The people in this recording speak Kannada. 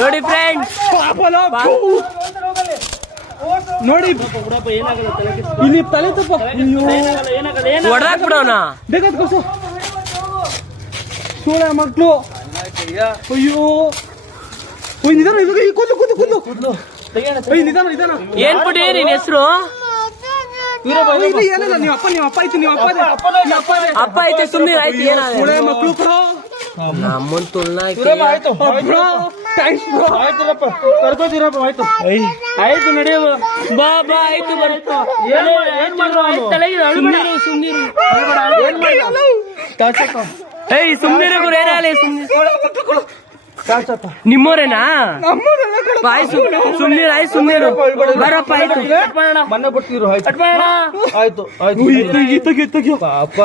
ನೋಡಿ ಫ್ರೆಂಡ್ಸ್, ನೋಡಿ ಇಲ್ಲಿ ತಲೆ ತಪ್ಪ ಹೊಡೆದಾಕ್ ಬಿಡೋಣ. ಬೇಕಾದ ಕಸು ಸೋಳ ಮಕ್ಕಳು. ಅಯ್ಯೋ ನಿಧಾನ, ಕೂದಲು ನಿಧಾನ ನಿಧಾನ. ಏನ್ ಬಿಡಿ ನಿನ್ ಹೆಸರು? ಏನಿಲ್ಲ, ನೀವು ಅಪ್ಪ ಆಯ್ತು, ನೀವು ಅಪ್ಪ ಐತೆ ಸುಮ್ಮನೆ ಆಯ್ತು. ಏನಾಗ ಸೋಳ ಮಕ್ಕಳು ಬ್ರೋ, ನಮ್ಮನ್ ತುಳ್ನ ಥ್ಯಾಂಕ್ಸ್ ಬ್ರೋ. ಆಯ್ತುರಪ್ಪ, ಕರ್ಕೋತೀರಪ್ಪ. ಆಯ್ತು ನಡೆಯುವ. ಬಾ ಆಯ್ತು ಬರುತ್ತೋ. ಏಯ್ ಸುಮ್ನಿರು ಗುರು, ಏನಾಗಲಿ ನಿಮ್ಮೋರೇನಾ? ಸುಮ್ನಿರು ಬರಪ್ಪ. ಆಯ್ತು ಮನೆ ಬಿಡ್ತಿರು. ಆಯ್ತು ಪಾಪ